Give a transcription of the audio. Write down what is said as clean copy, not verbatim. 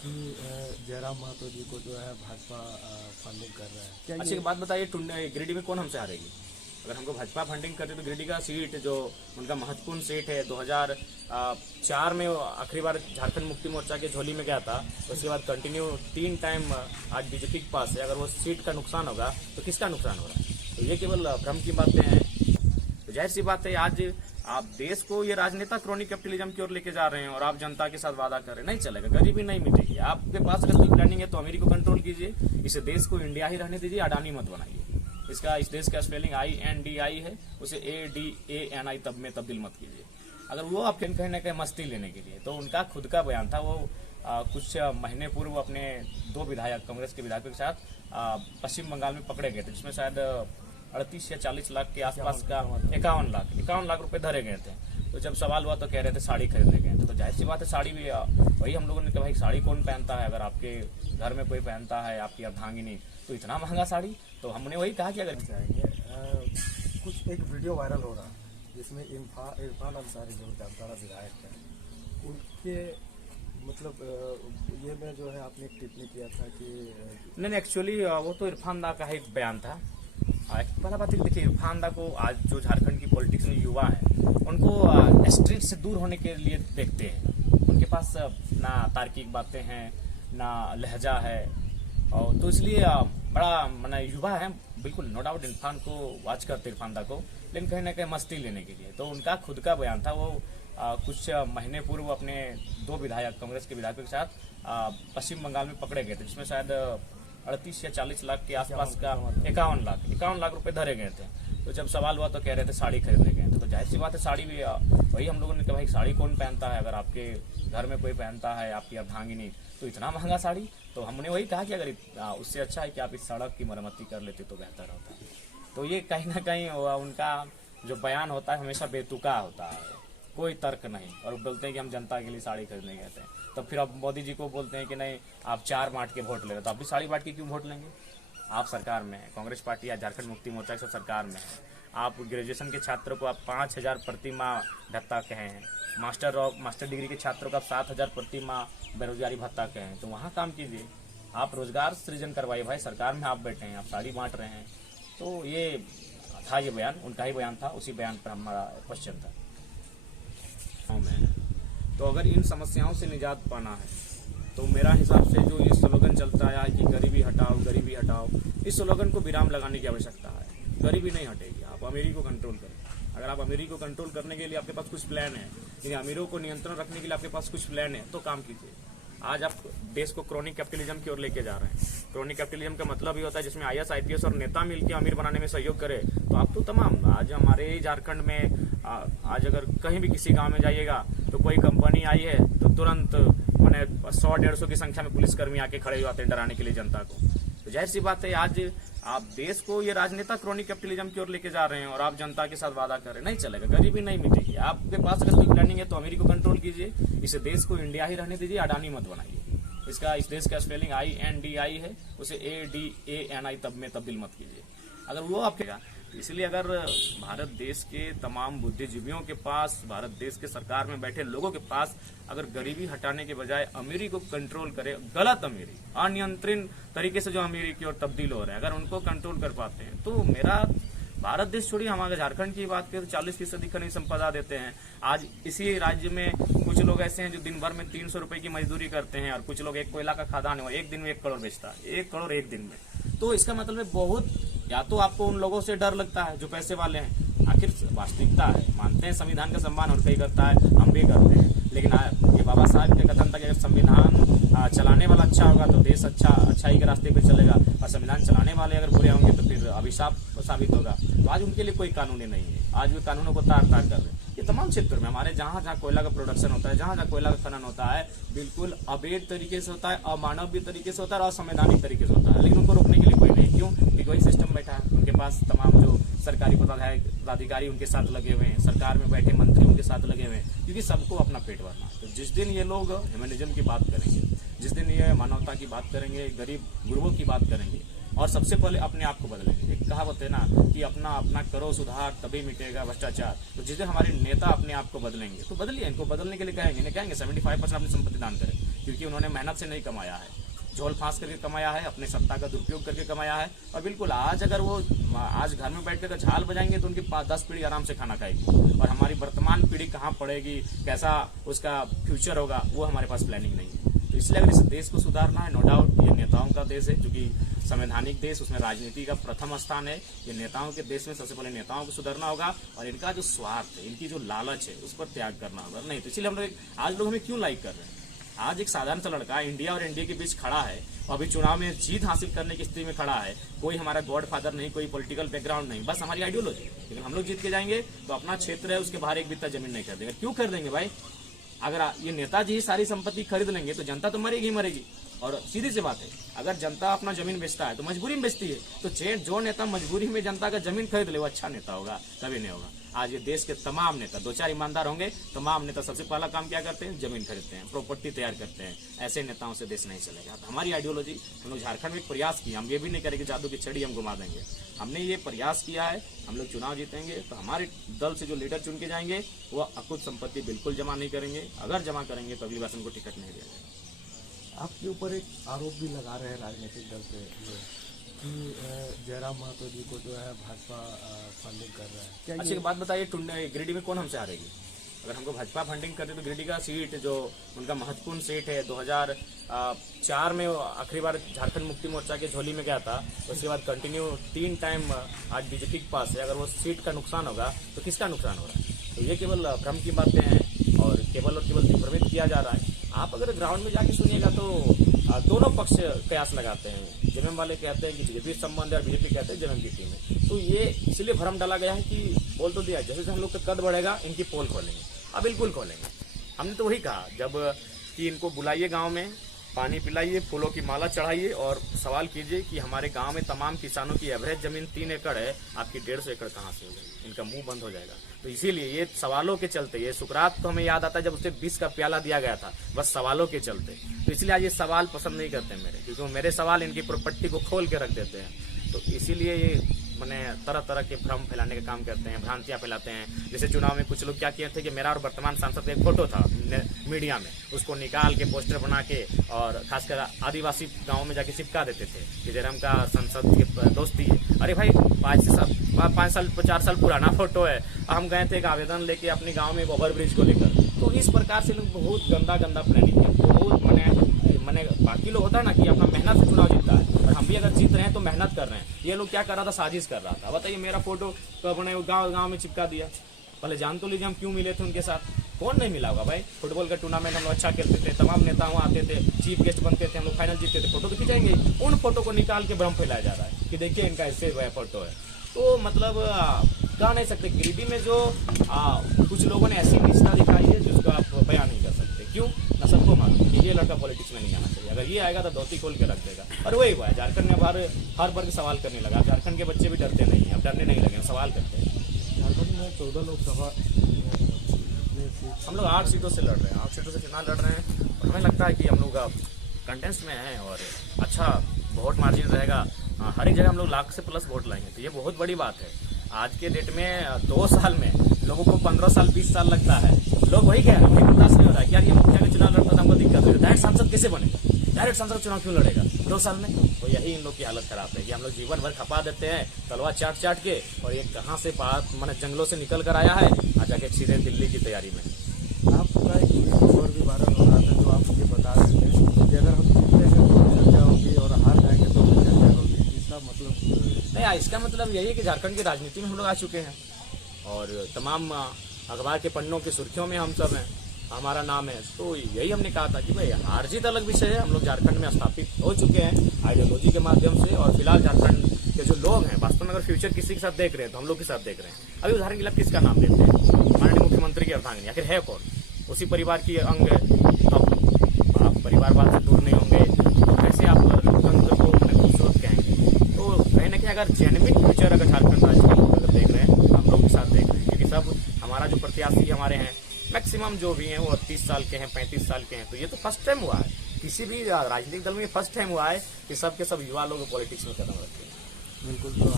कि जयराम महतो जी को जो है भाजपा फंडिंग कर रहा है। क्या अच्छा एक बात बताइए, गिरिडीह में कौन हमसे हारेगी? अगर हमको भाजपा फंडिंग करते तो गिरिडीह का सीट जो उनका महत्वपूर्ण सीट है 2004 में आखिरी बार झारखंड मुक्ति मोर्चा के झोली में गया था, उसके बाद कंटिन्यू 3 टाइम आज बीजेपी के पास है। अगर वो सीट का नुकसान होगा तो किसका नुकसान हो रहा है? तो ये केवल भ्रम की बातें हैं। तो जाहिर सी बात है, आज आप देश को ये राजनेता क्रोनी कैपिटलिज्म की ओर लेके जा रहे हैं और आप जनता के साथ वादा कर रहे हैं। नहीं चलेगा, गरीबी नहीं मिटेगी। आपके पास अगर कोई प्लानिंग है तो अमेरिका को कंट्रोल कीजिए, इस देश को इंडिया ही रहने दीजिए, अडानी मत बनाइए। इस देश का स्पेलिंग INDI है, उसे ADANI तब में तब्दील मत कीजिए। अगर वो आपके कहीं ना कहीं मस्ती लेने के लिए, तो उनका खुद का बयान था। वो कुछ महीने पूर्व अपने 2 विधायक, कांग्रेस के विधायकों के साथ पश्चिम बंगाल में पकड़े गए थे, जिसमें शायद 38 या 40 लाख के आसपास का 51 लाख रुपए धरे गए थे। तो जब सवाल हुआ तो कह रहे थे साड़ी खरीदने गए थे। तो जाहिर सी बात है, साड़ी भी वही हम लोगों ने कहा भाई साड़ी कौन पहनता है? अगर आपके घर में कोई पहनता है, आपकी अर्धांगिनी, तो इतना महंगा साड़ी। तो हमने वही कहा कि अगर कुछ एक वीडियो वायरल हो रहा है जिसमें इरफान अंसारी जो जामताड़ा विधायक है, उनके मतलब ये में जो है आपने एक टिप्पणी किया था कि नहीं, एक्चुअली वो तो इरफान दा का ही एक बयान था। पहला बात देखिए, इरफान दा को आज जो झारखंड की पॉलिटिक्स में युवा है, उनको स्ट्रीट से दूर होने के लिए देखते हैं। उनके पास ना तार्किक बातें हैं, ना लहजा है, और तो इसलिए बड़ा माना युवा है, बिल्कुल नो डाउट इरफान को वॉच करते इरफान दा को, लेकिन कहीं ना कहीं मस्ती लेने के लिए। तो उनका खुद का बयान था। वो कुछ महीने पूर्व अपने 2 विधायक, कांग्रेस के विधायकों के साथ पश्चिम बंगाल में पकड़े गए थे, जिसमें शायद 38 या 40 लाख के आसपास का 51 लाख रुपए धरे गए थे। तो जब सवाल हुआ तो कह रहे थे साड़ी खरीदने गए थे। तो जाहिर सी बात है, साड़ी भी वही हम लोगों ने कहा भाई साड़ी कौन पहनता है? अगर आपके घर में कोई पहनता है, आपकी अर्धांगिनी, तो इतना महंगा साड़ी। तो हमने वही कहा कि अगर उससे अच्छा है कि आप इस सड़क की मरम्मती कर लेते तो बेहतर होता है। तो ये कहीं ना कहीं उनका जो बयान होता है हमेशा बेतुका होता है, कोई तर्क नहीं। और बोलते हैं कि हम जनता के लिए साड़ी खरीदने गए थे। तो फिर अब मोदी जी को बोलते हैं कि नहीं आप 4 बांट के वोट ले रहे, तो आप भी साड़ी बांट के क्यों वोट लेंगे? आप सरकार में है, कांग्रेस पार्टी या झारखंड मुक्ति मोर्चा के सरकार में है। आप ग्रेजुएशन के छात्रों को आप 5,000 प्रति माह भत्ता कहे हैं, मास्टर डिग्री के छात्रों को आप 7,000 प्रति माह बेरोजगारी भत्ता कहे हैं। तो वहाँ काम कीजिए, आप रोजगार सृजन करवाइए। भाई सरकार में आप बैठे हैं, आप साड़ी बांट रहे हैं। तो ये था, ये बयान उनका ही बयान था, उसी बयान पर हमारा क्वेश्चन था। तो अगर इन समस्याओं से निजात पाना है तो मेरा हिसाब से जो ये स्लोगन चलता है कि गरीबी हटाओ, इस स्लोगन को विराम लगाने की आवश्यकता है। गरीबी नहीं हटेगी, आप अमीरी को कंट्रोल करें। अगर आप अमीरी को कंट्रोल करने के लिए आपके पास कुछ प्लान है, यानी अमीरों को नियंत्रण रखने के लिए आपके पास कुछ प्लान है, तो काम कीजिए। आज आप देश को क्रोनिक कैपिटलिज्म की ओर लेके जा रहे हैं। क्रोनिक कैपिटलिज्म का मतलब ये होता है जिसमें IAS IPS और नेता मिलकर अमीर बनाने में सहयोग करे। तो आप तो तमाम आज हमारे झारखंड में आज अगर कहीं भी किसी गांव में जाइएगा तो कोई कंपनी आई है तो तुरंत मैंने 100-150 की संख्या में पुलिसकर्मी आके खड़े हुए हैं डराने के लिए जनता को। तो जाहिर सी बात है, आज आप देश को ये राजनेता क्रोनिक कैपिटलिज्म की ओर लेके जा रहे हैं और आप जनता के साथ वादा कर रहे हैं। नहीं चलेगा, गरीबी नहीं मिटेगी। आपके पास अगर कोई प्लानिंग है तो अमेरिका को कंट्रोल कीजिए, इस देश को इंडिया ही रहने दीजिए, अडानी मत बनाइए। इस देश का स्पेलिंग INDI है, उसे ADANI तब में तब्दील मत कीजिए। अगर वो आपके, इसलिए अगर भारत देश के तमाम बुद्धिजीवियों के पास, भारत देश के सरकार में बैठे लोगों के पास अगर गरीबी हटाने के बजाय अमीरी को कंट्रोल करे, गलत अमीरी, अनियंत्रित तरीके से जो अमीरी की ओर तब्दील हो रहे हैं, अगर उनको कंट्रोल कर पाते हैं, तो मेरा भारत देश छोड़िए, हमारे झारखंड की बात करें तो 40% खनिज संपदा देते हैं। आज इसी राज्य में कुछ लोग ऐसे हैं जो दिन भर में 300 रुपए की मजदूरी करते हैं, और कुछ लोग एक कोयला का खदान है, एक दिन में 1 करोड़ बेचता है, 1 करोड़ एक दिन में। तो इसका मतलब है बहुत, या तो आपको उन लोगों से डर लगता है जो पैसे वाले हैं, आखिर वास्तविकता है, मानते हैं संविधान का सम्मान और कई करता है, हम भी करते हैं, लेकिन ये बाबा साहब के कथन था कि अगर संविधान चलाने वाला अच्छा होगा तो देश अच्छाई के रास्ते पे चलेगा, और संविधान चलाने वाले अगर बुरे होंगे तो फिर अभिशाप साबित होगा। तो आज उनके लिए कोई कानूनी नहीं है, आज वे कानूनों को तार तार कर रहे हैं। ये तमाम क्षेत्रों में हमारे जहाँ जहाँ कोयला का प्रोडक्शन होता है, जहाँ जहाँ कोयला का खनन होता है, बिल्कुल अवैध तरीके से होता है, अमानवीय तरीके से होता है और असंवैधानिक तरीके से होता है, लेकिन उनको रोकने के लिए कोई नहीं। क्यों? क्योंकि वही सिस्टम बैठा है, उनके पास तमाम जो सरकारी पदाधिकारी उनके साथ लगे हुए हैं, सरकार में बैठे मंत्री उनके साथ लगे हुए हैं, क्योंकि सबको अपना पेट भरना। तो जिस दिन ये लोग ह्यूमनिज्म की बात करेंगे, जिस दिन ये मानवता की बात करेंगे, गरीब गुरुओं की बात करेंगे, और सबसे पहले अपने आप को बदलेंगे। एक कहावत है ना कि अपना अपना करो सुधार तभी मिटेगा भ्रष्टाचार। तो जिस दिन हमारे नेता अपने आप को बदलेंगे, तो बदलिए, इनको बदलने के लिए कहेंगे, 75% अपनी संपत्ति दान करें, क्योंकि क्योंकि उन्होंने मेहनत से नहीं कमाया है, झोल फांस करके कमाया है, अपने सत्ता का दुरुपयोग करके कमाया है। और बिल्कुल आज अगर वो आज घर में बैठ कर झाल बजाएंगे तो उनकी 10 पीढ़ी आराम से खाना खाएगी, और हमारी वर्तमान पीढ़ी कहाँ पड़ेगी, कैसा उसका फ्यूचर होगा, वो हमारे पास प्लानिंग नहीं है। तो इसलिए अगर इस देश को सुधारना है, नो डाउट ये नेताओं का देश है, क्योंकि संवैधानिक देश, उसमें राजनीति का प्रथम स्थान है। ये नेताओं के देश में सबसे पहले नेताओं को सुधारना होगा, और इनका जो स्वार्थ है, इनकी जो लालच है, उस पर त्याग करना होगा। नहीं तो इसीलिए हम लोग आज लोग हमें क्यों लाइक कर रहे हैं? आज एक साधारण सा लड़का इंडिया और एनडीए के बीच खड़ा है, और अभी चुनाव में जीत हासिल करने की स्थिति में खड़ा है। कोई हमारा गॉड फादर नहीं, कोई पॉलिटिकल बैकग्राउंड नहीं, बस हमारी आइडियोलॉजी। लेकिन हम लोग जीत के जाएंगे तो अपना क्षेत्र है उसके बाहर एक बित्ता जमीन नहीं कर देंगे। क्यों कर देंगे भाई? अगर ये नेताजी ही सारी संपत्ति खरीद लेंगे तो जनता तो मरेगी ही मरेगी। और सीधी सी बात है, अगर जनता अपना जमीन बेचता है तो मजबूरी में बेचती है, तो जो नेता मजबूरी में जनता का जमीन खरीद ले वो अच्छा नेता होगा, कभी नहीं होगा। आज ये देश के तमाम नेता, 2-4 ईमानदार होंगे, तमाम नेता सबसे पहला काम क्या करते हैं? जमीन खरीदते हैं, प्रॉपर्टी तैयार करते हैं। ऐसे नेताओं से देश नहीं चलेगा। तो हमारी आइडियोलॉजी, हम लोग झारखंड में एक प्रयास किया, हम ये भी नहीं करेंगे जादू की छड़ी हम घुमा देंगे। हमने ये प्रयास किया है, हम लोग चुनाव जीतेंगे तो हमारे दल से जो लीडर चुन के जाएंगे वो अकुत संपत्ति बिल्कुल जमा नहीं करेंगे। अगर जमा करेंगे तो अगली बार उनको टिकट नहीं दिया जाएगा। आपके ऊपर एक आरोप भी लगा रहे हैं राजनीतिक दल के लोग कि जयराम महतो जी को जो है भाजपा फंडिंग कर रहा है। क्या अच्छी बात बताइए, गिरिडीह में कौन हमसे हारेगी? अगर हमको भाजपा फंडिंग करते तो गिरिडीह का सीट जो उनका महत्वपूर्ण सीट है, 2004 में आखिरी बार झारखंड मुक्ति मोर्चा के झोली में गया था, उसके बाद कंटिन्यू 3 टाइम आज बीजेपी के पास है। अगर वो सीट का नुकसान होगा तो किसका नुकसान हो रहा है? तो ये केवल भ्रम की बातें हैं और केवल दिग्भ्रमित किया जा रहा है। आप अगर ग्राउंड में जाके सुनिएगा तो दोनों पक्ष कयास लगाते हैं। जेएमएम वाले कहते हैं कि बीजेपी संबंध है और बीजेपी कहते हैं जेएमएम की टीम है। तो ये इसलिए भ्रम डाला गया है कि बोल तो दिया, जैसे हम लोग का कद बढ़ेगा इनकी पोल खोलेंगे। अब बिल्कुल खोलेंगे। हमने तो वही कहा जब कि इनको बुलाइए गांव में, पानी पिलाइए, फूलों की माला चढ़ाइए और सवाल कीजिए कि हमारे गांव में तमाम किसानों की एवरेज जमीन 3 एकड़ है, आपकी 150 एकड़ कहाँ से हो गई? इनका मुंह बंद हो जाएगा। तो इसीलिए ये सवालों के चलते, ये सुकरात तो हमें याद आता है जब उसे 20 का प्याला दिया गया था, बस सवालों के चलते। तो इसलिए आज ये सवाल पसंद नहीं करते मेरे, क्योंकि मेरे सवाल इनकी प्रॉपर्टी को खोल के रख देते हैं। तो इसीलिए ये मैंने तरह तरह के भ्रम फैलाने का काम करते हैं, भ्रांतियां फैलाते हैं। जैसे चुनाव में कुछ लोग क्या किए थे कि मेरा और वर्तमान सांसद का एक फोटो था मीडिया में, उसको निकाल के पोस्टर बना के और खासकर आदिवासी गांव में जाके चिपका देते थे कि जयराम का संसद के दोस्ती है। अरे भाई 5 साल 4 साल पुराना फोटो है। हम गए थे एक आवेदन लेके अपने गाँव में एक ओवरब्रिज को लेकर। तो इस प्रकार से लोग बहुत गंदा प्लानिंग है। बहुत मैंने बाकी लोग होता है ना कि अपना मेहनत से चुनाव जीतता है, और हम भी अगर जीत रहे हैं तो मेहनत कर रहे हैं। ये लोग क्या कर रहा था? साजिश कर रहा था। बताइए, मेरा फोटो तो अपने गांव में चिपका दिया। पहले जान तो लीजिए हम क्यों मिले थे उनके साथ। कौन नहीं मिला होगा भाई? फुटबॉल का टूर्नामेंट हम लोग अच्छा खेलते थे, तमाम नेता वहाँ आते थे, चीफ गेस्ट बनते थे, हम लोग फाइनल जीतते थे, फोटो तो खिंचाएंगे। उन फोटो को निकाल के भ्रम फैलाया जा रहा है कि देखिए इनका इससे फोटो है। तो मतलब कह नहीं सकते। गिरिडीह में जो कुछ लोगों ने ऐसी निष्ठा दिखाई है जिसको आप बयान नहीं कर सकते। क्यों? ना सबको मालूम कि ये लड़का पॉलिटिक्स में नहीं आना चाहिए। अगर ये आएगा तो धोती खोल के रख देगा। और वही हुआ है, झारखंड में हर वर्ग सवाल करने लगा। झारखंड के बच्चे भी डरते नहीं हैं, अब डरने नहीं लगे, सवाल करते हैं। झारखंड में 14 लोकसभा हम लोग 8 सीटों से लड़ रहे हैं, 8 सीटों से चुनाव लड़ रहे हैं। और हमें लगता है कि हम लोग कंटेंट्स में हैं और अच्छा वोट मार्जिन रहेगा। हर एक जगह हम लोग लाख से प्लस वोट लाएंगे, तो ये बहुत बड़ी बात है। आज के डेट में 2 साल में लोगों को 15 साल 20 साल लगता है। लोग वही कह रहे हैं, बर्दाश्त नहीं हो रहा है कि यार ये मुखिया का चुनाव लड़ता था, हमको दिक्कत है। डायरेक्ट सांसद कैसे बनेगा? डायरेक्ट सांसद चुनाव क्यों लड़ेगा 2 साल में? तो यही इन लोग की हालत खराब है कि हम लोग जीवन भर खपा देते हैं तलवार चाट के, और ये कहाँ से मैंने जंगलों से निकल कर आया है, आ जाके सीधे दिल्ली की तैयारी में। आपका एक खबर भी वायरल हो रहा था जो आप मुझे बता रहे थे कि अगर हम जीतते हैं तो चर्चा होगी और हार जाएंगे तो चर्चा होगी। इसका मतलब नहीं, इसका मतलब यही है कि झारखंड की राजनीति में हम लोग आ चुके हैं और तमाम अखबार के पन्नों की सुर्खियों में हम सब हैं, हमारा नाम है। तो यही हमने कहा था कि भाई हार जीत अलग विषय है, हम लोग झारखंड में स्थापित हो चुके हैं आइडियोलॉजी के माध्यम से। और फिलहाल झारखंड के जो लोग हैं वास्तव में अगर फ्यूचर किसी के साथ देख रहे हैं तो हम लोग के साथ देख रहे हैं। अभी उदाहरण के लिए किसका नाम लेते हैं? माननीय मुख्यमंत्री की अर्धांगिनी, आखिर है कौन? उसी परिवार की अंग है। अब आप परिवारवाद से दूर नहीं होंगे तो कैसे आप लोकतंत्र को खूबसूरत कहेंगे? तो कहीं ना कहीं अगर जेन्युइन फ्यूचर अगर झारखंड राज्य के लोग अगर देख रहे हैं तो हम लोग के साथ देख रहे हैं, क्योंकि सब हमारा जो प्रत्याशी हमारे हैं मैक्सिमम जो भी हैं वो 30 साल के हैं, 35 साल के हैं। तो ये तो फर्स्ट टाइम हुआ है किसी भी राजनीतिक दल में, फर्स्ट टाइम हुआ है कि सब के सब युवा लोग पॉलिटिक्स में कदम रखते हैं। बिल्कुल।